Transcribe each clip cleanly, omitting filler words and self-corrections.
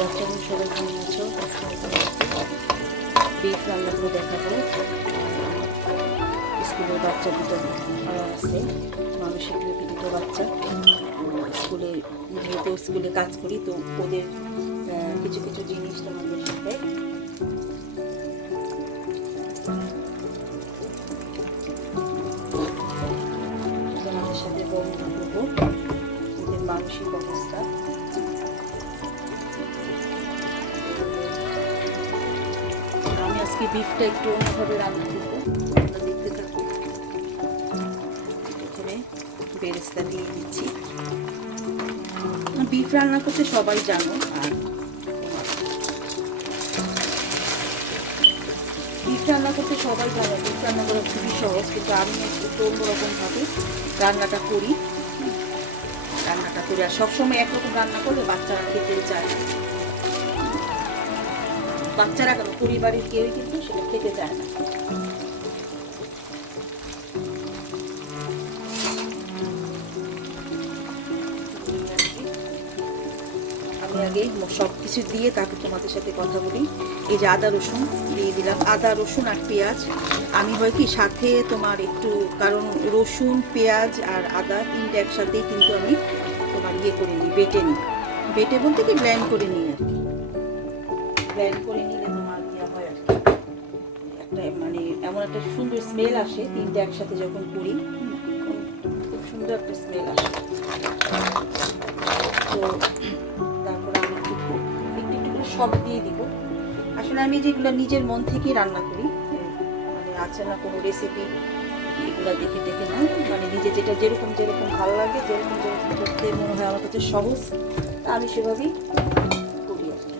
বাচ্চাগুলো সবাই কেমন আছো? বিফ রান্না করে দেখাবো। স্কুলের বাচ্চা দুটো আছে, মানসিক রোগী দুটো বাচ্চা স্কুলে, যেহেতু স্কুলে কাজ করি তো ওদের কিছু কিছু জিনিস তোমাদের সাথে বর্ণনা করবো। ওদের মানসিক অবস্থা আমি আজকে বিফটা একটু অন্যভাবে রান্না করবো, দেখতে থাকবো। প্রথমে বেরেস্তা দিয়ে দিচ্ছি। বিফ রান্না করতে সবাই জানো, আর বিফ রান্না করতে সবাই জানো, বিফ রান্না করা খুবই সহজ, কিন্তু আমি একটু অন্যরকমভাবে রান্নাটা করি। আর সবসময় একরকম রান্না করলে বাচ্চারা খেতে চায়, বাচ্চারা কেন পরিবারের কেউই কিন্তু সেটা খেতে চায় না। আমি আগে সব কিছু দিয়ে তারপর তোমাদের সাথে কথা বলি। এই যে আদা রসুন দিয়ে দিলাম, আদা রসুন আর পেঁয়াজ। আমি হয় কি সাথে তোমার একটু, কারণ রসুন পেঁয়াজ আর আদা তিনটে একসাথেই কিন্তু আমি তোমার ইয়ে করে নিই, বেটে নিই। বেটে বলতে কি ব্লেন্ড করে নিই আর কি। ব্লেন্ড করে নিলে তোমার ইয়ে হয় আর কি, একটা মানে এমন একটা সুন্দর স্মেল আসে তিনটে একসাথে যখন করি, খুব সুন্দর একটা স্মেল আসে। তো তারপরে আমি একটু করে সব দিয়ে দিব। আসলে আমি যেগুলো নিজের মন থেকেই রান্না করি, মানে আছে না কোনো রেসিপি এগুলো দেখে দেখে না, মানে নিজে যেটা যেরকম ভালো লাগে, যেরকম করতে মনে হয় আমার কাছে সহজ, তা আমি সেভাবেই করি আর কি।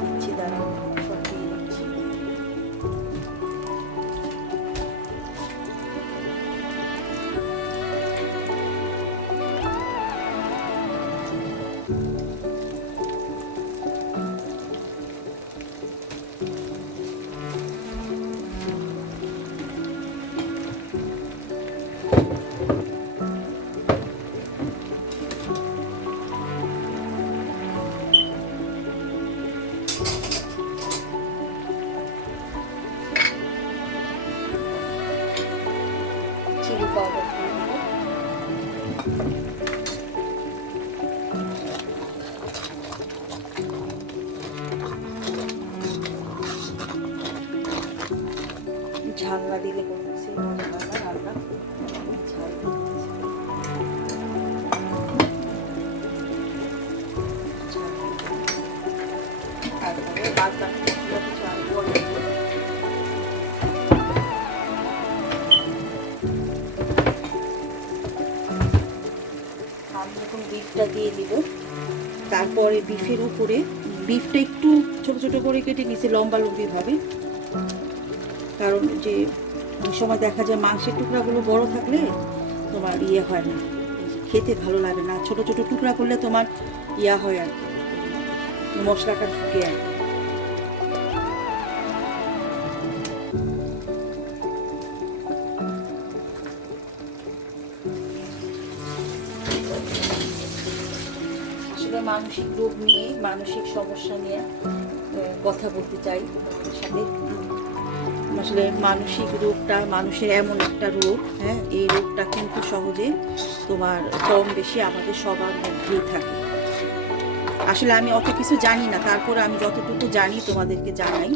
দিচ্ছি, দাঁড়াও সব দিয়ে দিচ্ছি। চিলি পাউডার দিয়ে দিব। ঝাল না দিলে করতেছি মজা হয় না রান্না, ঝাল তারপরে বাদ বাকি কিছু আমি বলে দেবো। আমি এখন বিফটা দিয়ে দিব। তারপরে বিফের উপরে বিফটা একটু ছোট ছোট করে কেটে নিচে লম্বা ভাবে, কারণ যে ওই সময় দেখা যায় মাংসের টুকরাগুলো বড় থাকলে তোমার ইয়ে হয় না, খেতে ভালো লাগে না। ছোট ছোট টুকরা করলে তোমার ইয়া হয় আর কি, মশলাটা ঢুকে আর কি। আসলে মানসিক রোগ নিয়ে, মানসিক সমস্যা নিয়ে কথা বলতে চাই তোমাদের সাথে। আসলে মানসিক রোগটা মানুষের এমন একটা রোগ, হ্যাঁ, এই রোগটা কিন্তু সহজে তোমার কম বেশি আমাদের সবার মধ্যেই থাকে। আসলে আমি অত কিছু জানি না, তারপরে আমি যতটুকু জানি তোমাদেরকে জানাই,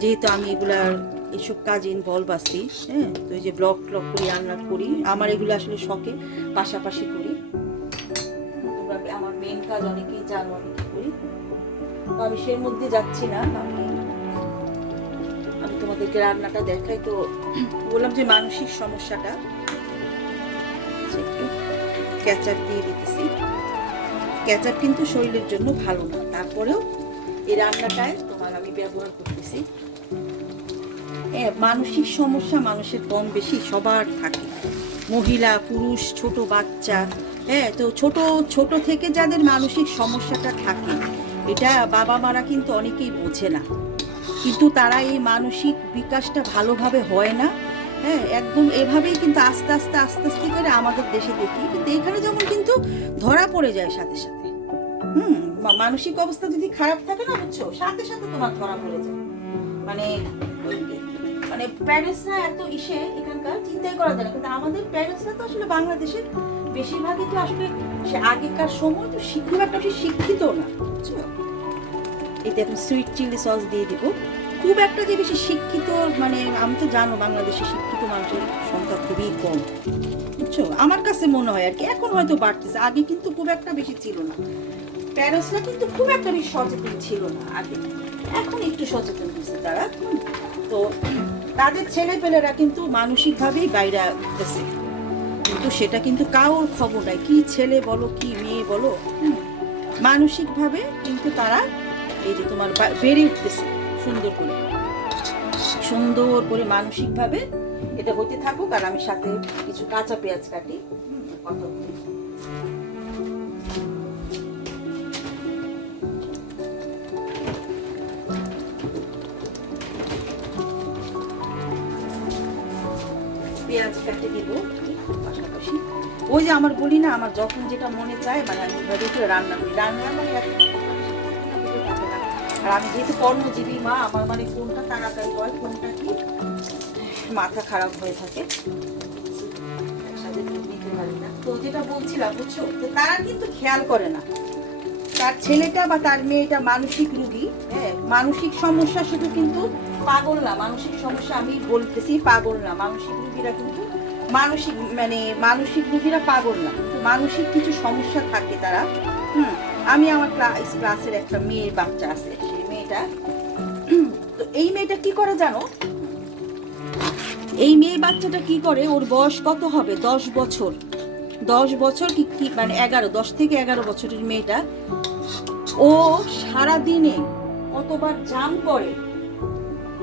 যেহেতু আমি এগুলার এসব কাজে ইনভলভ আছি। হ্যাঁ, তো এই যে ব্লগ করি, রান্না করি, আমার এগুলো আসলে শখে পাশাপাশি করি। তোমরা আমার মেন কাজ অনেকেই জানো আমি কি করি, তো আমি সেই মধ্যে যাচ্ছি না। আমি তোমাদেরকে রান্নাটা দেখাই। তো বললাম যে মানসিক সমস্যাটা, একটু কেচাপ দিয়ে দিতেছি। কেচাপ কিন্তু শরীরের জন্য ভালো না, তারপরেও এই রান্নাটায় তোমার আমি ব্যবহার করতেছি। মানসিক সমস্যা মানুষের কম বেশি সবার থাকে, মহিলা পুরুষ ছোট বাচ্চা। হ্যাঁ, তো ছোট থেকে যাদের মানসিক সমস্যাটা থাকে, এটা বাবা মারা কিন্তু অনেকেই বোঝে না। কিন্তু তারা এই মানসিক বিকাশটা ভালোভাবে হয় না। হ্যাঁ, একদম এভাবেই কিন্তু আস্তে আস্তে আস্তে আস্তে করে আমাদের দেশে দেখি, কিন্তু এখানে যেমন কিন্তু ধরা পড়ে যায় সাথে সাথে। মানসিক অবস্থা যদি খারাপ থাকে না, বুঝছো, সাথে সাথে তোমার ধরা পড়ে যায়। মানে মানে প্যারেন্টসরা এত এখানকার চিন্তাই করা যায় না, কিন্তু আমাদের প্যারেন্টসরা তো আসলে বাংলাদেশের বেশিরভাগই তো আসলে সে আগেকার সময় তো খুব একটা বেশি শিক্ষিত না, বুঝছো। এতে এখন সুইট চিলি সস দিয়ে দিব। খুব একটা যে বেশি শিক্ষিত, মানে আমি তো জানো বাংলাদেশে শিক্ষিত মানুষের সংখ্যা খুবই কম, বুঝছো, আমার কাছে মনে হয় আর কি। এখন হয়তো বাড়তেছে, আগে কিন্তু খুব একটা বেশি ছিল না। প্যারেন্টসরা কিন্তু খুব একটা বেশি সচেতন ছিল না আগে, এখন একটু সচেতন হয়েছে তারা। তো তাদের ছেলেপেলেরা কিন্তু মানসিকভাবেই বাইরে আসতেছে, কিন্তু সেটা কিন্তু কারোর খবর নাই, কি ছেলে বলো কি মেয়ে বলো, মানসিকভাবে কিন্তু তারা এই যে তোমার বেড়ে উঠতেছে সুন্দর করে, সুন্দর করে মানসিকভাবে। এটা হতে থাকুক, আর আমি সাথে কিছু কাঁচা পেঁয়াজ কাটি। পেঁয়াজ কাটে দিব পাশাপাশি। ওই যে আমার বলি না, আমার যখন যেটা মনে চায় মানে আমি রান্না করি, রান্না মানে আর আমি যেহেতু কর্মজীবী মা, আমার মানে কোনটা তাড়াতাড়ি হয় কোনটা কি মাথা খারাপ হয়ে থাকে, নিতে পারি না। তো যেটা বলছিলাম, বুঝছো, তো তারা কিন্তু খেয়াল করে না তার ছেলেটা বা তার মেয়েটা মানসিক রোগী। হ্যাঁ, মানসিক সমস্যা শুধু কিন্তু পাগল না, মানসিক সমস্যা আমি বলতেছি পাগল না, মানসিক রোগীরা কিন্তু মানসিক রোগীরা পাগল না, কিন্তু মানসিক কিছু সমস্যা থাকে তারা। আমি আমার ক্লাসের একটা মেয়ের বাচ্চা আছে, সেই মেয়েটা, তো এই মেয়েটা কি করে জানো, এই মেয়ে বাচ্চাটা কি করে, ওর বয়স কত হবে, 10 বছর, 10 বছর কি মানে 10 থেকে 11 বছরের মেয়েটা, ও সারাদিনে কতবার জাম্প করে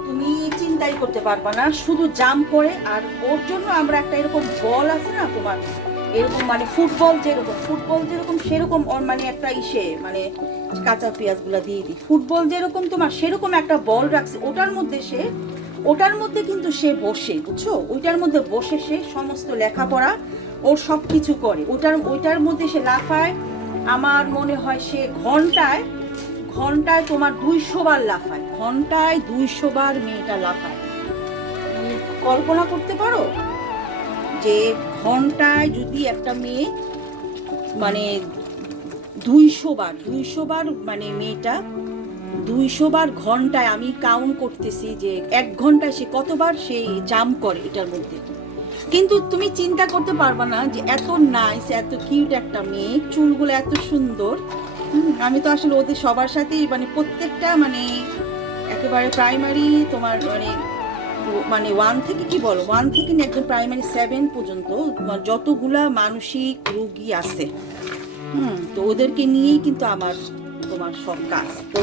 তুমি চিন্তাই করতে পারবা না, শুধু জাম্প করে। আর ওর জন্য আমরা একটা এরকম বল আছে না তোমার, এরকম মানে ফুটবল যেরকম সেরকম ওর মানে একটা মানে কাঁচা পেঁয়াজগুলো দিয়ে দিই, ফুটবল যেরকম তোমার সেরকম একটা বল রাখছে, ওটার মধ্যে কিন্তু সে বসে, বুঝছো, ওইটার মধ্যে বসে সে সমস্ত লেখাপড়া ওর সব কিছু করে, ওইটার মধ্যে সে লাফায়। আমার মনে হয় সে ঘন্টায় তোমার 200 বার লাফায়, ঘন্টায় 200 বার মেয়েটা লাফায়। কল্পনা করতে পারো যে ঘন্টায় যদি একটা মেয়ে মানে 200 বার মানে মেয়েটা 200 বার ঘন্টায়, আমি কাউন্ট করতেছি যে 1 ঘন্টায় সে কতবার সে জাম্প করে এটার মধ্যে। কিন্তু তুমি চিন্তা করতে পারবা না যে এত নাইস, এত কিউট একটা মেয়ে, চুলগুলো এত সুন্দর। আমি তো আসলে ওদের সবার সাথেই মানে প্রত্যেকটা মানে একেবারে প্রাইমারি তোমার মানে 1 থেকে কি বলো 1 থেকে একদম প্রাইমারি 7 পর্যন্ত যতগুলা মানসিক রোগী আছে, তো ওদেরকে নিয়েই কিন্তু আমার তোমার সব কাজ। তো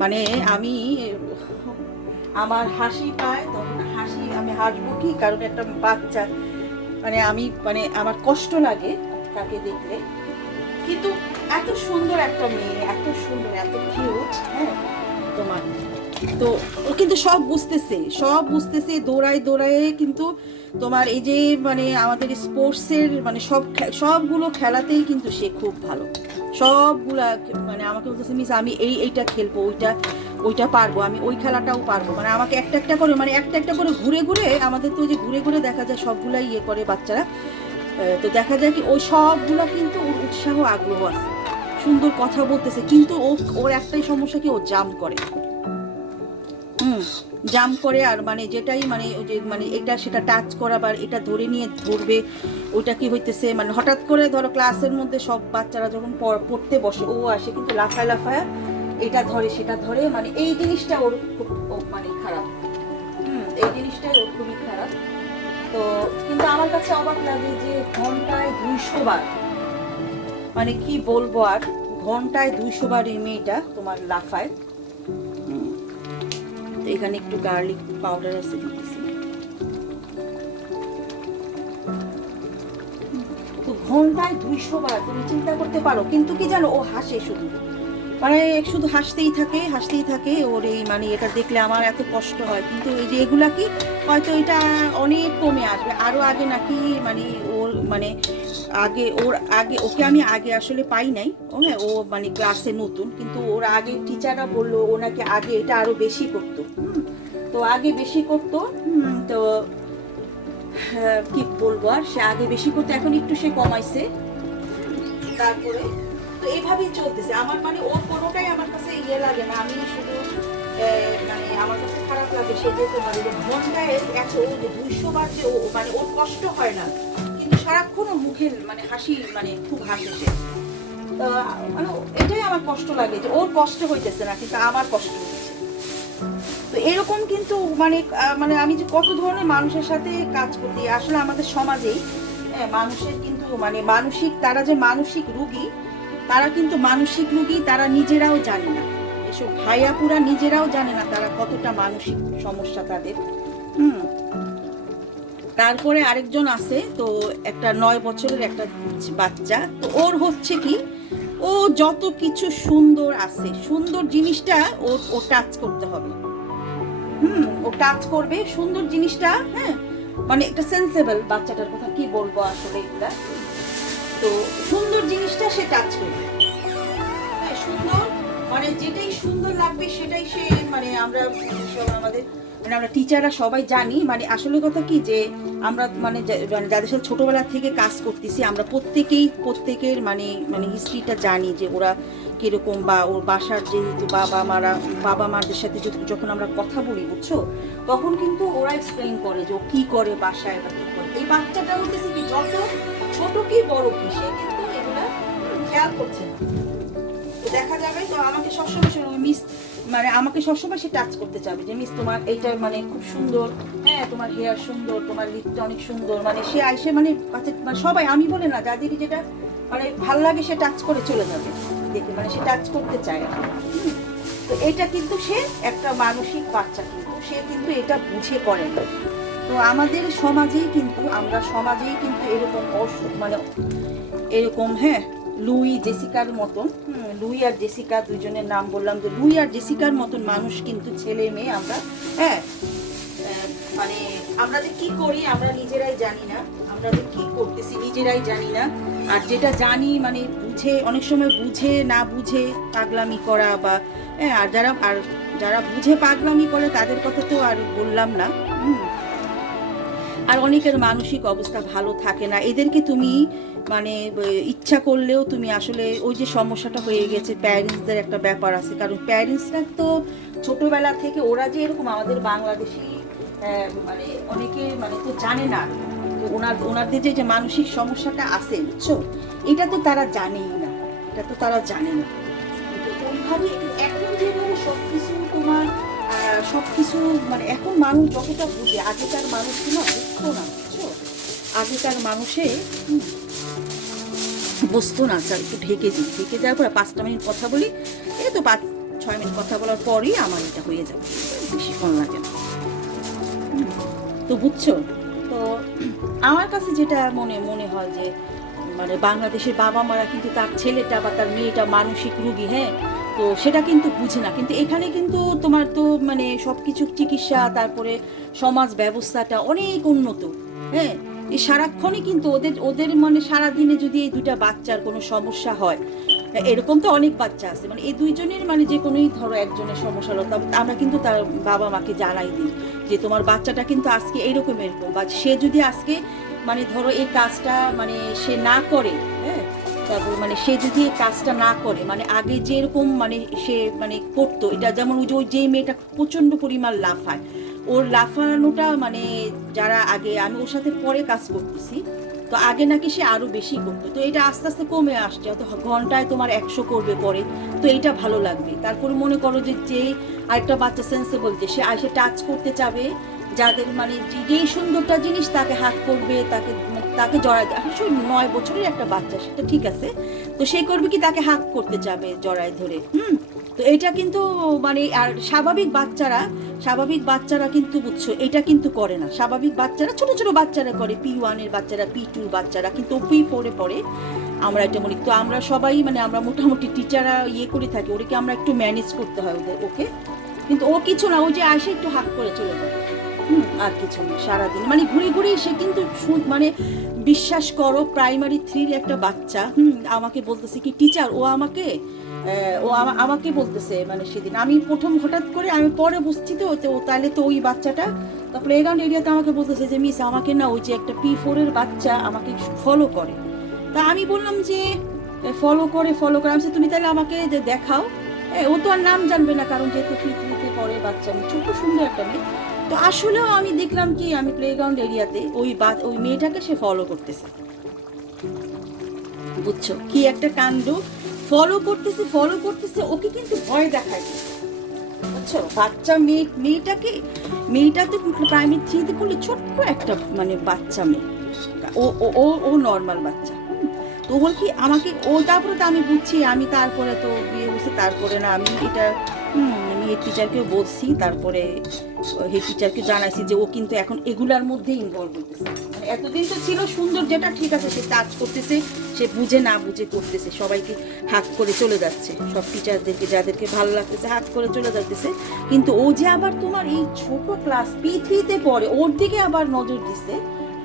মানে আমি আমার হাসি পায়, তখন আমি হাসবো কি, কারণ একটা বাচ্চা মানে আমি মানে আমার কষ্ট লাগে তাকে দেখলে, কিন্তু এত সুন্দর একটা মেয়ে, এত সুন্দর, এত কিউট। হ্যাঁ, তোমার তো ও কিন্তু সব বুঝতেছে, দৌড়ায় কিন্তু তোমার এই যে মানে আমাদের স্পোর্টসের মানে সবগুলো খেলাতেই কিন্তু সে খুব ভালো, সবগুলা মানে আমাকে বলতেছে মিস আমি এইটা খেলবো, ওইটা পারবো, আমি ওই খেলাটাও পারবো, মানে আমাকে একটা একটা করে ঘুরে আমাদের তো যে ঘুরে দেখা যায় সবগুলাই ইয়ে করে বাচ্চারা, তো দেখা যায় কি ওই সবগুলা কিন্তু ওর উৎসাহ আগ্রহ আছে, সুন্দর কথা বলতেছে, কিন্তু ওর একটাই সমস্যা কি, ও জাম্প করে আর মানে যেটাই মানে ওই যে মানে এটা সেটা টাচ করা বা এটা ধরে নিয়ে ধরবে, ওইটা কি হইতেছে মানে হঠাৎ করে ধরো ক্লাসের মধ্যে সব বাচ্চারা যখন পড়তে বসে, ও আসে কিন্তু লাফায় এটা ধরে সেটা ধরে, মানে এই জিনিসটা ওর খুব মানে খারাপ, এই জিনিসটাই ওর খুবই খারাপ। তো কিন্তু আমার কাছে অবাক লাগে যে ঘন্টায় 200 বার, মানে কি বলবো আর, ঘন্টায় 200 বার এই মেয়েটা তোমার লাফায়। এখানে একটু গার্লিক পাউডার আছে দিতেছি, তো ঘন্টায় 200 বার তুমি চিন্তা করতে পারো, কিন্তু কি জানো ও হাসে শুধু, মানে শুধু হাসতেই থাকে ওর এই মানে এটা দেখলে আমার এত কষ্ট হয়। কিন্তু এই যে এগুলা কি হয়তো এটা অনেক কমে আসবে আরও আগে নাকি মানে ওর মানে ওর আগে ওকে আমি আগে আসলে পাই নাই। হ্যাঁ, ও মানে ক্লাসে নতুন, কিন্তু ওর আগে টিচাররা বললো ও নাকি আগে এটা আরো বেশি করতো। তো আগে বেশি করতো। তো কি বলবো, আর সে আগে বেশি করতো, এখন একটু সে কমাইছে। তারপরে তো এইভাবেই চলতেছে আমার, মানে ওর কোনোটাই আমার কাছে ইয়ে লাগে না। আমি শুধু মানে আমার কাছে খারাপ লাগে সে যে মানে ঘন্টায় এত যে 200 বার যে ও মানে ওর কষ্ট হয় না, কিন্তু সারাক্ষণ ওর মুখের মানে হাসি মানে খুব হাসে সে। মানে এটাই আমার কষ্ট লাগে যে ওর কষ্ট হইতেছে না, কিন্তু আমার কষ্ট হচ্ছে। তো এরকম কিন্তু মানে মানে আমি যে কত ধরনের মানুষের সাথে কাজ করতে আসলে আমাদের সমাজেই মানুষের কিন্তু মানে মানসিক, তারা যে মানসিক রোগী, তারা কিন্তু মানসিক রোগী তারা নিজেরাও জানে না। এসব ভাইয়াপুরা নিজেরাও জানে না তারা কতটা মানসিক সমস্যা তাদের। তারপরে আরেকজন আছে, তো একটা 9 বছরের একটা বাচ্চা। তো ওর হচ্ছে কি, ও যত কিছু সুন্দর আছে, সুন্দর জিনিসটা ও টাচ করতে হবে। ও টাচ করবে সুন্দর জিনিসটা। হ্যাঁ, মানে একটা সেন্সেবল বাচ্চাটার কথা কি বলবো আসলে এটা। তো সুন্দর জিনিসটা সে টাচ করবে। হ্যাঁ, সুন্দর মানে যেটাই সুন্দর লাগবে সেটাই সে মানে আমরা আমাদের মানে আমরা টিচাররা সবাই জানি। মানে আসলে কথা কি যে আমরা মানে যাদের সাথে ছোটবেলা থেকে কাজ করতেছি আমরা প্রত্যেকের মানে মানে হিস্ট্রিটা জানি যে ওরা কিরকম, বা ওর বাসার যেহেতু বাবা মাদের সাথে যখন আমরা কথা বলি বুঝছো, তখন কিন্তু ওরা এক্সপ্লেইন করে যে ও কি করে বাসায় বা কি করে। এই বাচ্চাটা হচ্ছে কি যত ছোট কি বড় কি সে কিন্তু এগুলা খেয়াল করছে না। তো দেখা যাবে তো আমাকে সবসময় মিস মানে আমাকে সবসময় সে টাচ করতে চাবে যে মিস তোমার এইটা মানে খুব সুন্দর, হ্যাঁ তোমার হেয়ার সুন্দর, তোমার লিপটা অনেক সুন্দর। মানে সে আইসে মানে সবাই আমি বলে না যাদেরই যেটা মানে ভাল লাগে সে টাচ করে চলে যাবে দেখে, মানে সে টাচ করতে চায়। তো এটা কিন্তু সে একটা মানসিক বাচ্চা, কিন্তু সে কিন্তু এটা বুঝে করে না। তো আমাদের সমাজেই কিন্তু আমরা সমাজেই কিন্তু এরকম মানে এরকম হ্যাঁ লুই জেসিকার মতন, লুই আর জেসিকা দুইজনের নাম বললাম, যে লুই আর জেসিকার মতন মানুষ কিন্তু ছেলে মেয়ে আমরা হ্যাঁ মানে আমরা যে কি করি আমরা নিজেরাই জানি না, আমরা যে কি করতেছি নিজেরাই জানি না। আর যেটা জানি মানে বুঝে অনেক সময় বুঝে না বুঝে পাগলামি করা বা হ্যাঁ, আর যারা বুঝে পাগলামি করে তাদের কথা তো আর বললাম না। আর অনেকের মানসিক অবস্থা ভালো থাকে না, এদেরকে তুমি মানে ইচ্ছা করলেও তুমি আসলে ওই যে সমস্যাটা হয়ে গেছে প্যারেন্টসদের একটা ব্যাপার আছে। কারণ প্যারেন্টসরা তো ছোটবেলা থেকে ওরা যে এরকম আমাদের বাংলাদেশি মানে অনেকে মানে তো জানে না, তো ওনাদের যে মানসিক সমস্যাটা আছে বুঝছো, এটা তো তারা জানেই না, এটা তো তারা জানে না। ওইভাবে এখন যেভাবে সবকিছু তোমার সবকিছু মানে এখন মানুষ যতটা বুঝে, আগেকার মানুষ না বুঝতো না বুঝছো, আগেকার মানুষে বুঝতো না। স্যার একটু ঢেকে দেওয়ার পর 5টা মিনিট কথা বলি, এই তো 5-6 মিনিট কথা বলার পরই আমার এটা হয়ে যাবে, বেশিক্ষণ লাগে না। তো বুঝছো, তো আমার কাছে যেটা মনে হয় যে মানে বাংলাদেশের বাবা মারা কিন্তু তার ছেলেটা বা তার মেয়েটা মানসিক রোগী, হ্যাঁ, তো সেটা কিন্তু বুঝে না। কিন্তু এখানে কিন্তু তোমার তো মানে সব কিছু চিকিৎসা, তারপরে সমাজ ব্যবস্থাটা অনেক উন্নত। হ্যাঁ, এই সারাক্ষণই কিন্তু ওদের মানে সারাদিনে যদি এই 2টা বাচ্চার কোনো সমস্যা হয়, এরকম তো অনেক বাচ্চা আছে, মানে এই দুইজনের মানে যে কোনোই ধরো একজনের সমস্যা হলো, আমরা কিন্তু তার বাবা মাকে জানাই দিই যে তোমার বাচ্চাটা কিন্তু আজকে এরকম, বা সে যদি আজকে মানে ধরো এই কাজটা মানে সে না করে, হ্যাঁ, তারপর মানে সে যদি এই কাজটা না করে মানে আগে যেরকম মানে সে মানে করতো, এটা যেমন ওই যে মেয়েটা প্রচণ্ড পরিমাণ লাফায়, ওর লাফানোটা মানে যারা আগে আমি ওর সাথে পরে কাজ করতেছি, তো আগে নাকি সে আরো বেশি করতো, তো এটা আস্তে আস্তে কমে আসছে, অত ঘন্টায় তোমার 100 করবে পরে, তো এটা ভালো লাগবে। তারপরে মনে করো যে আরেকটা বাচ্চা সেন্সেবল, যে সে আসে টাচ করতে চাবে, যাদের মানে যেই সুন্দরটা জিনিস তাকে হাত করবে, তাকে জড়ায় দেয়। আসলে 9 বছরের একটা বাচ্চা, সেটা ঠিক আছে, তো সে করবে কি তাকে হাত করতে যাবে জড়ায় ধরে। তো এটা কিন্তু মানে আর স্বাভাবিক বাচ্চারা কিন্তু বুঝছো এটা কিন্তু করে না। স্বাভাবিক বাচ্চারা ছোট বাচ্চারা করে, P1 এর বাচ্চারা, P2 বাচ্চারা, কিন্তু P4 পড়ে। আমরা এটা বলি। তো আমরা সবাই মানে আমরা মোটামুটি টিচাররা ইয়ে করে থাকি, ওদেরকে আমরা একটু ম্যানেজ করতে হয় ওকে। কিন্তু ও কিছু না, ওই যে আসে একটু হাত করে চলে যায়, আর কিছু না সারাদিন মানে ঘুরে ঘুরে সে কিন্তু মানে বিশ্বাস করো প্রাইমারি 3-র একটা বাচ্চা আমাকে বলতেছে কি টিচার ও আমাকে আমাকে বলতেছে মানে সেদিন আমি প্রথম হঠাৎ করে আমি পরে বুঝছি তো ও তাহলে তো ওই বাচ্চাটা প্লে গ্রাউন্ড এরিয়াতে আমাকে বলতেছে যে মিস আমাকে না ওই যে একটা P4-এর বাচ্চা আমাকে ফলো করে। তা আমি বললাম যে ফলো করে আমি তুমি তাহলে আমাকে যে দেখাও। ও তো আর নাম জানবে না কারণ যেহেতু P3-তে পড়ে বাচ্চা, ছোট্ট সুন্দর একটা মেয়ে। তো আসলেও আমি দেখলাম কি আমি প্লেগ্রাউন্ড এরিয়াতে ওই মেয়েটাকে সে ফলো করতেছে, বুঝছো কি একটা কাণ্ড। ফলো করতেছে ওকে কিন্তু ভয় দেখায়, বুঝছো বাচ্চা মেয়েটা তো প্রাইমারি 3-তে পড়লে ছোট্ট একটা মানে বাচ্চা মেয়ে, ও নর্মাল বাচ্চা। তো হল কি আমাকে তারপরে তো আমি বুঝছি, আমি তারপরে তো বিয়ে বসে তারপরে না আমি এটা আমি হেড টিচারকেও বলছি, তারপরে হেড টিচারকে জানাইছি যে ও কিন্তু এখন এগুলার মধ্যে ইনভলভ হইতেছে। মানে এতদিন তো ছিল সুন্দর যেটা ঠিক আছে, সে কাজ করতেছে, সে বুঝে না বুঝে করতেছে, সবাইকে হাত করে চলে যাচ্ছে, সব টিচারদেরকে যাদেরকে ভালো লাগতেছে হাত করে চলে যাচ্ছে। কিন্তু ও যে আবার তোমার এই ছোট ক্লাস P3-তে পড়ে, ওর দিকে আবার নজর দিচ্ছে,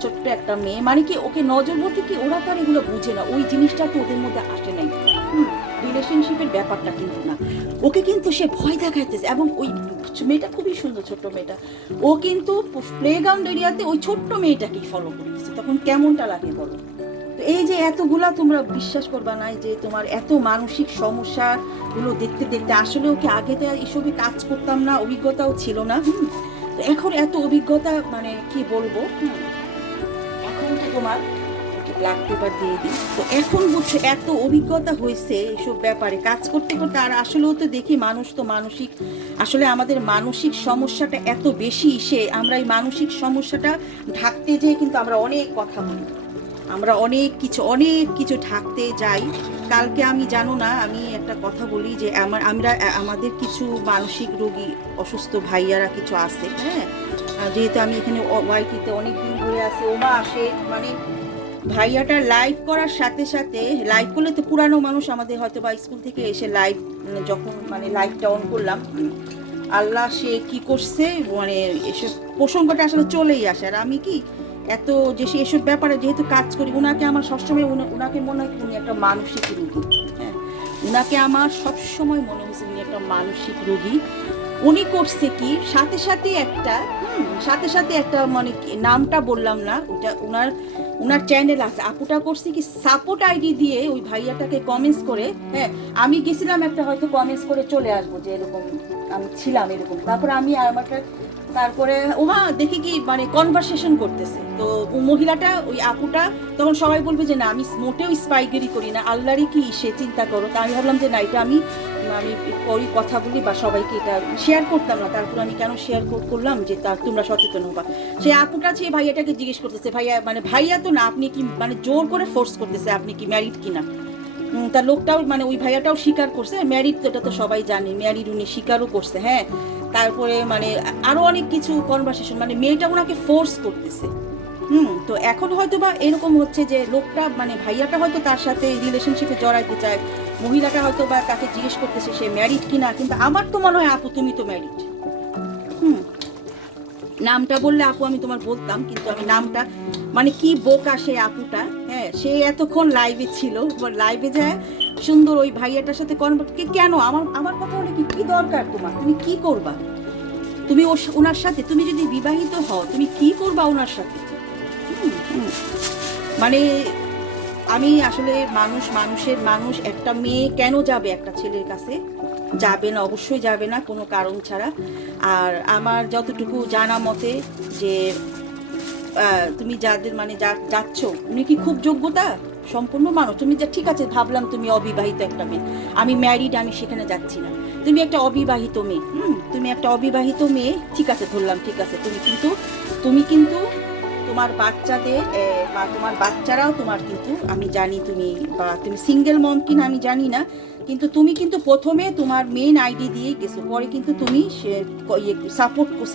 ছোট্ট একটা মেয়ে। মানে কি ওকে নজর বলতে কি ওরা তার এগুলো বুঝে না, ওই জিনিসটা তো ওদের মধ্যে আসে নাই, রিলেশনশিপের ব্যাপারটা কিন্তু না। ওকে কিন্তু সে ভয় দেখাইতেছে, এবং ওই মেয়েটা খুবই সুন্দর ছোট্ট মেয়েটা, ও কিন্তু প্লেগ্রাউন্ড এরিয়াতে ওই ছোট্ট মেয়েটাকেই ফলো করতেছে, তখন কেমনটা লাগে বলো। তো এই যে এতগুলা তোমরা বিশ্বাস করবা না যে তোমার এত মানসিক সমস্যা গুলো দেখতে দেখতে আসলে ওকে আগে তো এসবে কাজ করতাম না, অভিজ্ঞতাও ছিল না। তো এখন এত অভিজ্ঞতা মানে কি বলবো, এখন তো তোমার ব্ল্যাক পেপার দিয়ে দিই। তো এখন বুঝছো এত অভিজ্ঞতা হয়েছে এসব ব্যাপারে কাজ করতে করতে, আর আসলেও তো দেখি মানুষ তো মানসিক, আসলে আমাদের মানসিক সমস্যাটা এত বেশি, আমরা এই মানসিক সমস্যাটা ঢাকতে যেয়ে কিন্তু আমরা অনেক কথা বলি, আমরা অনেক কিছু ঢাকতে যাই। কালকে আমি জানো না, আমি একটা কথা বলি যে আমাদের কিছু মানসিক রোগী অসুস্থ ভাইয়ারা কিছু আছে, হ্যাঁ, যেহেতু আমি এখানে ওয়াইটিতে অনেক দিন ধরে আছি, ওমা আসে মানে ভাইয়াটা লাইভ করার সাথে সাথে, লাইভ করলে তো পুরানো মানুষ আমাদের হয়তো বা স্কুল থেকে এসে লাইভ যখন মানে লাইভটা অন করলাম, আল্লাহ সে কি করছে মানে এসব প্রসঙ্গটা আসলে চলেই আসে। আর আমি কি এত যে সে এসব ব্যাপারে যেহেতু কাজ করি, ওনাকে আমার সবসময় ওনাকে মনে হয় উনি একটা মানসিক রোগী, হ্যাঁ, ওনাকে আমার সবসময় মনে হয়েছে উনি একটা মানসিক রোগী। উনি করছে কি সাথে সাথে একটা মানে নামটা বললাম না, ওটা ওনার চ্যানেল আছে, আপুটা করছে কি সাপোর্ট আইডি দিয়ে ওই ভাইয়াটাকে কমেন্টস করে, হ্যাঁ আমি গেছিলাম একটা হয়তো কমেন্টস করে চলে আসবো যে এরকম আমি ছিলাম এরকম, তারপরে আমি তারপরে ওমা দেখি কি মানে কনভারসেশন করতেছে, তো মহিলাটা ওই আপুটা তখন সবাই বলবে যে না আমি মোটেও স্পাইগেরি করি না, আল্লাহরই কি সে চিন্তা করো। তা আমি ভাবলাম যে না এটা আমি ওই কথা বলি বা সবাইকে এটা শেয়ার করতাম না, তারপর আমি কেন শেয়ার করলাম যে তোমরা সচেতন হবা। সেই আপুটা সেই ভাইয়াটাকে জিজ্ঞেস করতেছে, ভাইয়া তো না আপনি কি মানে জোর করে ফোর্স করতেছে আপনি কি ম্যারিড কিনা। তার লোকটাও মানে ওই ভাইয়াটাও স্বীকার করছে ম্যারিড, তো এটা তো সবাই জানে ম্যারিড, উনি স্বীকারও করছে, হ্যাঁ। তারপরে মানে আরো অনেক কিছু কনভারসেশন, মানে মেয়েটা ওনাকে ফোর্স করতেছে। তো এখন হয়তো বা এরকম হচ্ছে যে লোকটা মানে ভাইয়াটা হয়তো তার সাথে রিলেশনশিপে জড়াইতে চায়, মহিলাটা হয়তো বা তাকে জিজ্ঞেস করতেছে সে ম্যারিড কিনা, কিন্তু আমার তো মনে হয় আপু তুমি তো ম্যারিড। নামটা বললে আপু আমি তোমার বলতাম, কিন্তু আমি নামটা মানে কি বোকা সে আপুটা, হ্যাঁ সে এতক্ষণ লাইভে ছিল, লাইভে যায় সুন্দর ওই ভাইয়াটার সাথে কেন আমার কথা হলে কি দরকার তোমার, তুমি কি করবা, তুমি ওনার সাথে তুমি যদি বিবাহিত হও তুমি কি করবা ওনার সাথে। মানে আমি আসলে মানুষ একটা মেয়ে কেন যাবে একটা ছেলের কাছে, যাবে না, অবশ্যই যাবে না কোনো কারণ ছাড়া। আর আমার যতটুকু জানা মতে যে তুমি যাদের মানে যাচ্ছ উনি কি খুব যোগ্যতা সম্পূর্ণ মানুষ, তুমি যা ঠিক আছে ভাবলাম তুমি অবিবাহিত একটা মেয়ে, আমি ম্যারিড, আমি সেখানে যাচ্ছি না, তুমি একটা অবিবাহিত মেয়ে, তুমি একটা অবিবাহিত মেয়ে, ঠিক আছে ধরলাম, ঠিক আছে তুমি কিন্তু তোমার বাচ্চাদের বা তোমার বাচ্চারাও তোমার কিন্তু আমি জানি তুমি সিঙ্গেল মম কিনা আমি জানি না, কিন্তু তুমি কিন্তু প্রথমে তোমার মেইন আইডি দিয়ে গেছো, পরে কিন্তু তুমি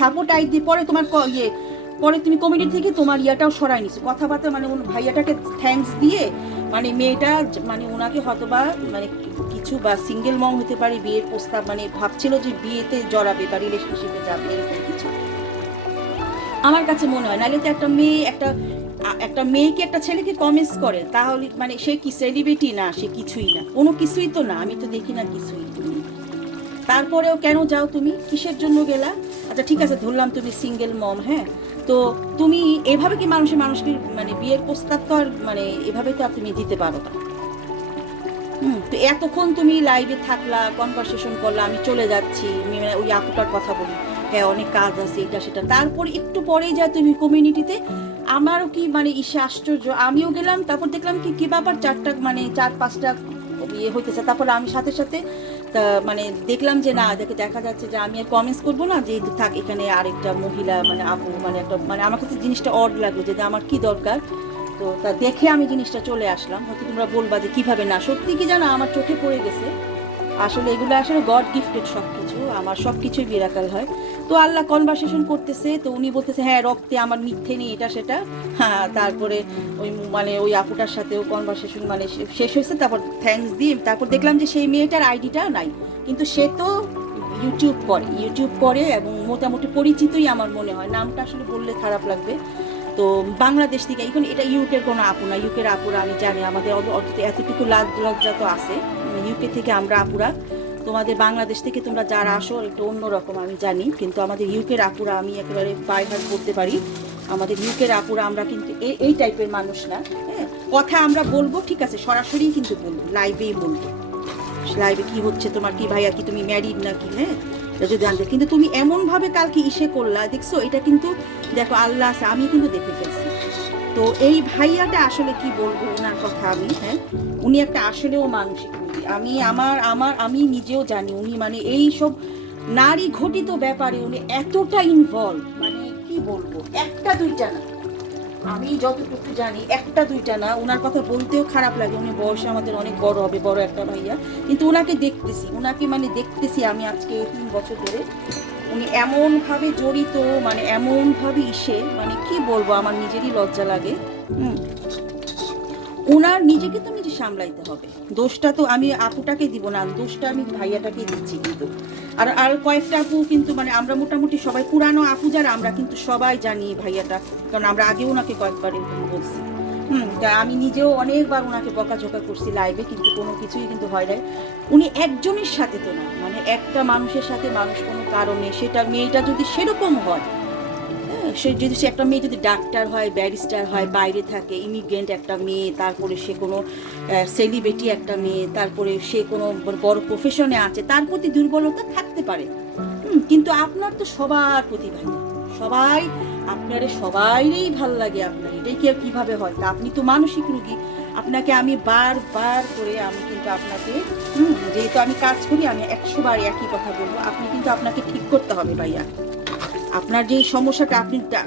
সাপোর্ট আইডি পরে তোমার পরে তুমি কমিউনিটি থেকে তোমার ইয়াটাও সরাই নিছো, কথাবার্তা মানে ভাইয়াটাকে থ্যাঙ্কস দিয়ে মানে মেয়েটা মানে ওনাকে হয়তোবা মানে কিছু বা সিঙ্গেল মম হতে পারে, বিয়ের প্রস্তাব মানে ভাবছিল যে বিয়েতে জড়াবে বা রিলেশনশিপে যাবে এরকম কিছু আমার কাছে মনে হয়। নাহলে তো একটা মেয়ে একটা মেয়েকে একটা ছেলেকে কমেন্টস করে তাহলে মানে সে কি সেলিব্রিটি? না, সে কিছুই না, কোনো কিছুই তো না, আমি তো দেখি না কিছুই। তারপরেও কেন যাও তুমি, কিসের জন্য গেলা? আচ্ছা ঠিক আছে, ধরলাম তুমি সিঙ্গেল মম, হ্যাঁ, তো তুমি এভাবে কি মানুষকে মানে বিয়ের প্রস্তাব তো আর মানে এভাবে তো আর তুমি দিতে পারো না। তো এতক্ষণ তুমি লাইভে থাকলা, কনভারসেশন করলা, আমি চলে যাচ্ছি, ওই আপুটার কথা বলি, হ্যাঁ অনেক কাজ আছে এটা সেটা, তারপর একটু পরেই যায় তুমি কমিউনিটিতে। আমারও কি মানে ইসে আশ্চর্য, আমিও গেলাম, তারপর দেখলাম কি কি ব্যাপার, মানে 4-5টা ইয়ে হইতেছে, তারপর আমি সাথে সাথে তা মানে দেখলাম যে না, দেখা যাচ্ছে যে আমি আর কমেন্টস করবো না, যেহেতু থাক এখানে আরেকটা মহিলা মানে আপু মানে একটা মানে আমার কাছে জিনিসটা অড লাগলো যে আমার কি দরকার। তো তা দেখে আমি জিনিসটা চলে আসলাম। হয়তো তোমরা বলবা যে কিভাবে, না সত্যি কি জানো, আমার চোখে পড়ে গেছে আসলে এগুলো আসলে গড গিফটেড সব কিছু, আমার সব কিছুই মিরাকল হয়। তো আল্লাহ কনভারসেশন করতেছে, তো উনি বলতেছে হ্যাঁ রক্তে আমার মিথ্যে নেই এটা সেটা, হ্যাঁ তারপরে ওই মানে ওই আপুটার সাথেও কনভারসেশন মানে শেষ হয়েছে, তারপর থ্যাঙ্কস দিয়ে তারপর দেখলাম যে সেই মেয়েটার আইডিটা নাই, কিন্তু সে তো ইউটিউব করে এবং মোটামুটি পরিচিতই আমার মনে হয়, নামটা আসলে বললে খারাপ লাগবে। তো বাংলাদেশ থেকে, এখন এটা ইউকের কোনো আপু না, ইউকের আপুরা আমি জানি আমাদের অন্তত এতটুকু লাজ লজ্জা তো আছে, ইউকে থেকে আমরা আপুরা, তোমাদের বাংলাদেশ থেকে তোমরা যারা আসো একটু অন্যরকম আমি জানি, কিন্তু আমাদের ইউকের আপুরা আমি একেবারে বাই হার্ট করতে পারি, আমাদের ইউকের আপুরা আমরা কিন্তু এই টাইপের মানুষ না। হ্যাঁ, কথা আমরা বলবো ঠিক আছে, সরাসরি কিন্তু বলবো, লাইভেই বলবো, লাইভে কি হচ্ছে তোমার, কি ভাইয়া কি তুমি ম্যারিড নাকি, হ্যাঁ যদি জানতে, কিন্তু তুমি এমনভাবে কালকে ইসে করলা, দেখছো এটা কিন্তু দেখো আল্লাহ আছে, আমি কিন্তু দেখে ফেলছি। তো এই ভাইয়াটা আসলে কি বলবো ওনার কথা আমি, হ্যাঁ উনি একটা আসলেও মানসিক রোগী, আমি নিজেও জানি উনি মানে এই সব নারী ঘটিত ব্যাপারে উনি এতটা ইনভলভ, মানে কি বলবো, একটা দুইটা না, আমি যতটুকু জানি একটা দুইটা না, ওনার কথা বলতেও খারাপ লাগে, উনি বয়সে আমাদের অনেক বড় হবে, বড় একটা ভাইয়া, কিন্তু ওনাকে মানে দেখতেছি আমি আজকে 3 বছর ধরে, উনি এমনভাবে জড়িত, মানে এমনভাবে মানে কি বলবো, আমার নিজেরই লজ্জা লাগে। ওনার নিজেকে তো নিজে সামলাইতে হবে, দোষটা তো আমি আপুটাকে দিব না, দোষটা আমি ভাইয়াটাকে দিচ্ছি কিন্তু। আর কয়েকটা আপু কিন্তু মানে আমরা মোটামুটি সবাই পুরানো আপু যারা, আমরা কিন্তু সবাই জানি ভাইয়াটা, কারণ আমরা আগে ওনাকে কয়েকবার এরকম বলছি। তা আমি নিজেও অনেকবার ওনাকে বকাঝকা করছি লাইভে, কিন্তু কোনো কিছুই কিন্তু হয় নাই। উনি একজনের সাথে তো না, মানে একটা মানুষের সাথে মানুষ কোনো কারণে, সেটা মেয়েটা যদি সেরকম হয়, সে একটা মেয়ে যদি ডাক্তার হয়, ব্যারিস্টার হয়, বাইরে থাকে, ইমিগ্রেন্ট একটা মেয়ে, তারপরে সে কোনো সেলিব্রিটি একটা মেয়ে, তারপরে সে কোনো বড় প্রফেশনে আছে, তার প্রতি দুর্বলতা থাকতে পারে, কিন্তু আপনার তো সবার প্রতি ভাই, সবাই আপনারে সবাইরই ভাল লাগে, আপনার এটাই কি আর কিভাবে হয়? তা আপনি তো মানসিক রোগী, আপনাকে আমি বারবার করে আমি কিন্তু আপনাকে যেহেতু আমি কাজ করি, আমি 100 বার একই কথা বলবো, আপনি কিন্তু আপনাকে ঠিক করতে হবে ভাইয়া। আপনার যে সমস্যাটা,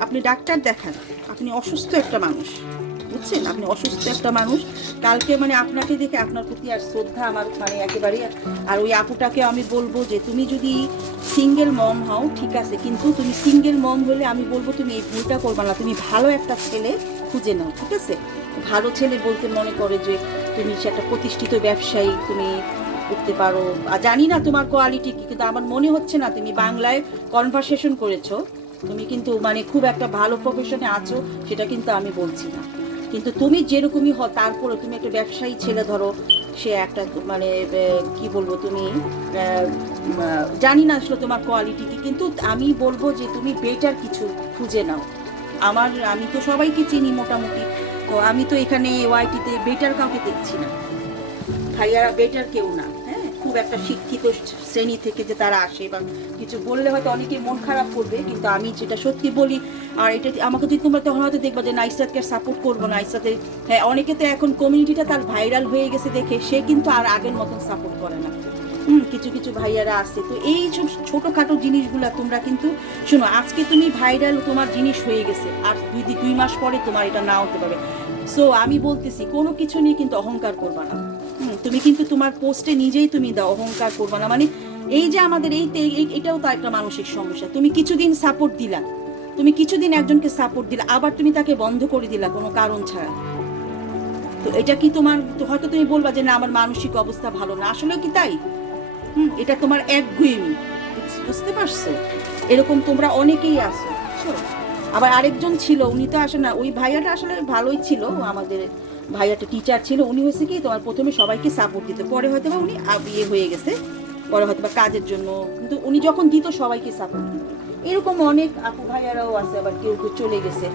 আপনি ডাক্তার দেখান, আপনি অসুস্থ একটা মানুষ, বুঝছেন, আপনি অসুস্থ একটা মানুষ। কালকে মানে আপনাকে দেখে আপনার প্রতি আর শ্রদ্ধা আমার মানে একেবারেই। আর ওই আপুটাকে আমি বলবো যে তুমি যদি সিঙ্গেল মম হও ঠিক আছে, কিন্তু তুমি সিঙ্গেল মম হলে আমি বলবো তুমি এই ভুলটা করবে না, তুমি ভালো একটা ছেলে খুঁজে নাও, ঠিক আছে? ভালো ছেলে বলতে মনে করে যে তুমি সে একটা প্রতিষ্ঠিত ব্যবসায়ী, তুমি করতে পারো, আর জানি না তোমার কোয়ালিটি কি, কিন্তু আমার মনে হচ্ছে না তুমি বাংলায় কনভারসেশন করেছো, তুমি কিন্তু মানে খুব একটা ভালো প্রফেশনে আছো, সেটা কিন্তু আমি বলছি না, কিন্তু তুমি যেরকমই হও তারপরে তুমি একটা ব্যবসায়ী ছেলে, ধরো সে একটা মানে কি বলবো, তুমি জানি না আসলে তোমার কোয়ালিটি কি, কিন্তু আমি বলবো যে তুমি বেটার কিছু খুঁজে নাও। আমি তো সবাইকে চিনি মোটামুটি, তো আমি তো এখানে ওয়াইটিতে বেটার কাউকে দেখছি না, ভাইয়ারা বেটার কেউ না, হ্যাঁ খুব একটা শিক্ষিত শ্রেণী থেকে যে তারা আসে, বা কিছু বললে হয়তো অনেকে মন খারাপ করবে, কিন্তু আমি যেটা সত্যি বলি, আর এটা আমাকে যদি তোমরা তখন হয়তো দেখবা যে নাইসাতকে সাপোর্ট করবো, নাইসাতে হ্যাঁ অনেকে তো এখন কমিউনিটিটা তার ভাইরাল হয়ে গেছে দেখে সে কিন্তু আর আগের মতন সাপোর্ট করে না, কিছু কিছু ভাইয়ারা আছে। তো এই ছোটোখাটো জিনিসগুলা তোমরা কিন্তু শোনো, আজকে তুমি ভাইরাল, তোমার জিনিস হয়ে গেছে, আর 2 মাস পরে তোমার এটা না হতে পারে। সো আমি বলতেছি কোনো কিছু নিয়ে কিন্তু অহংকার করবা না, তুমি কিন্তু তোমার পোস্টে নিজেই তুমি দাও, অহংকার করবা না, মানে এই যে আমাদের এটাও তো একটা মানসিক সমস্যা, তুমি কিছুদিন সাপোর্ট দিলা, তুমি কিছুদিন একজনকে সাপোর্ট দিলা, আবার তুমি তাকে বন্ধ করে দিলা কোনো কারণ ছাড়া, তো তো এটা কি তোমার, হয়তো তুমি বলবা যে না আমার মানসিক অবস্থা ভালো না, আসলেও কি তাই? এটা তোমার একগুঁয়েমি, বুঝতে পারছো? এরকম তোমরা অনেকেই আছো, বুঝছো? আবার আরেকজন ছিল, উনি তো আসে না, ওই ভাইয়াটা আসলে ভালোই ছিল, আমাদের ভাইয়াটা টিচার ছিল। উনি হয়েছে কি তোমার প্রথমে সবাইকে সাপোর্ট দিত, পরে হয়তো বা উনি ইয়ে হয়ে গেছে, পরে হয়তো বা কাজের জন্য, কিন্তু উনি যখন দিত সবাইকে সাপোর্ট দিত। এরকম অনেক আপু ভাইয়ারাও আছে, আবার কেউ কেউ চলে গেছে।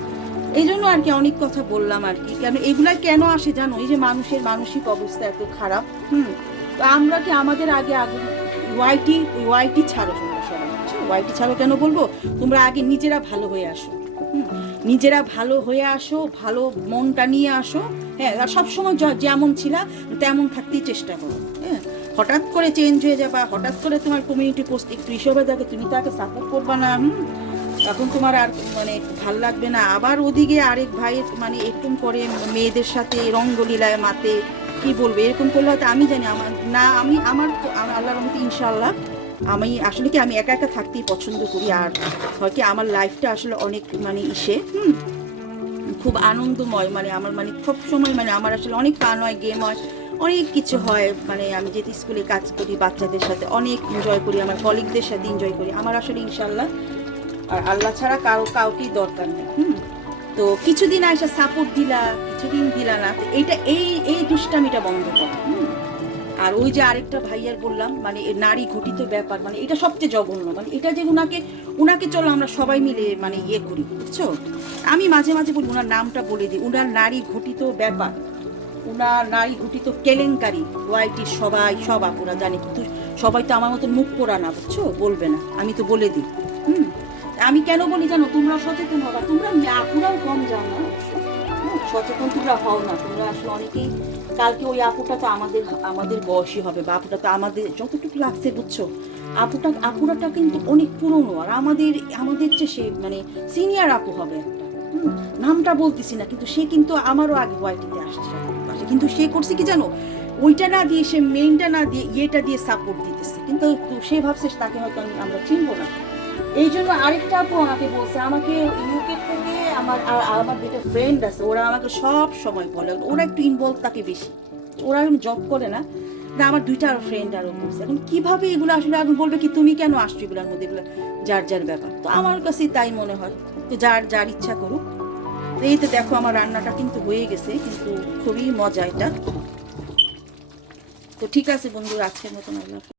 এই জন্য আর কি অনেক কথা বললাম আর কি, কেন এগুলা কেন আসে জানো? এই যে মানুষের মানসিক অবস্থা এত খারাপ। তো আমরা কি আমাদের আগে আগে ওয়াইটি ছাড়ো, তোমরা সবাই ওয়াইটি ছাড়ো। কেন বলবো? তোমরা আগে নিজেরা ভালো হয়ে আসো। নিজেরা ভালো হয়ে আসো, ভালো মনটা নিয়ে আসো। হ্যাঁ, আর সবসময় যেমন ছিলা তেমন থাকতেই চেষ্টা করো। হ্যাঁ, হঠাৎ করে চেঞ্জ হয়ে যাবা, হঠাৎ করে তোমার কমিউনিটি পোস্ট একটু হিসেবে দেখে তুমি তাকে সাপোর্ট করবা না। এখন তোমার আর মানে ভাল লাগবে না। আবার ওদিকে আরেক ভাইয়ের মানে এরকম করে মেয়েদের সাথে রঙ্গলীলায় মাতে, কি বলবো, এরকম করলে হয়তো আমি জানি আমার না, আমার আল্লাহর রহমতে ইনশাআল্লাহ আমি আসলে কি আমি একা একা থাকতেই পছন্দ করি। আর হয় কি আমার লাইফটা আসলে অনেক মানে খুব আনন্দময়, মানে আমার মানে সব সময় মানে আমার আসলে অনেক ফান হয়, গেম হয়, অনেক কিছু হয়। মানে আমি যেহেতু স্কুলে কাজ করি, বাচ্চাদের সাথে অনেক এনজয় করি, আমার কলিগদের সাথে এনজয় করি। আমার আসলে ইনশাল্লাহ আর আল্লাহ ছাড়া কাউকেই দরকার নেই। তো কিছুদিন আইসা সাপোর্ট দিলা, কিছুদিন দিলা না, তো এইটা এই দুষ্টামিটা বন্ধ করো। আর ওই যে আরেকটা ভাইয়ার বললাম মানে নারী ঘটিত ব্যাপার, মানে এটা সবচেয়ে জঘন্য। মানে এটা যে উনাকে চলো আমরা সবাই মিলে মানে ইয়ে করি, বুঝছো? আমি মাঝে মাঝে বলি উনার নামটা বলে দিই, উনার নারী ঘটিত ব্যাপার, উনার নারী ঘটিত কেলেঙ্কারি ওয়াইটির সব আপুরা জানে, কিন্তু সবাই তো আমার মতন মুখ পোড়া না, বুঝছো? বলবে না, আমি তো বলে দিই। আমি কেন বলি জানো? তোমরা সচেতন হবা, তোমরা আপুরাও কম যাও না, সচেতন তোমরা হও না। তোমরা আসলে অনেকেই, কালকে ওই আপুটা তো আমাদের বয়সী হবে, বা আপুটা তো আমাদের যতটুকু লাগছে, বুঝছো? আপুরাটা কিন্তু অনেক পুরনো, আর আমাদের যে সে মানে সিনিয়র আপু হবে একটা। নামটা বলতেছি না, কিন্তু সে কিন্তু আমারও আগে ওয়াইটিতে আসছে, কিন্তু সে করছে কি জানো? ওইটা না দিয়ে, সে মেইনটা না দিয়ে ইয়েটা দিয়ে সাপোর্ট দিতেছে, কিন্তু সে ভাবছে তাকে হয়তো আমরা চিনবো না। এই জন্য আরেকটা আপু আমাকে বলছে, আমাকে ইউকে থেকে আমার দুটো ফ্রেন্ড আছে, ওরা আমাকে সব সময় বলে, ওরা একটু ইনভলভ থাকে বেশি, ওরা জব করে না, না আমার দুইটা আরো ফ্রেন্ড আরো বলছে। এখন কিভাবে এগুলো আসলে এখন বলবে কি তুমি কেন আসছো এগুলোর মধ্যে, এগুলো যার ব্যাপার। তো আমার কাছে তাই মনে হয়, তো যার ইচ্ছা করুক। এই তো দেখো আমার রান্নাটা কিন্তু হয়ে গেছে, কিন্তু খুবই মজা এটা। তো ঠিক আছে বন্ধুরা, আজকের মতন আল্লাহ।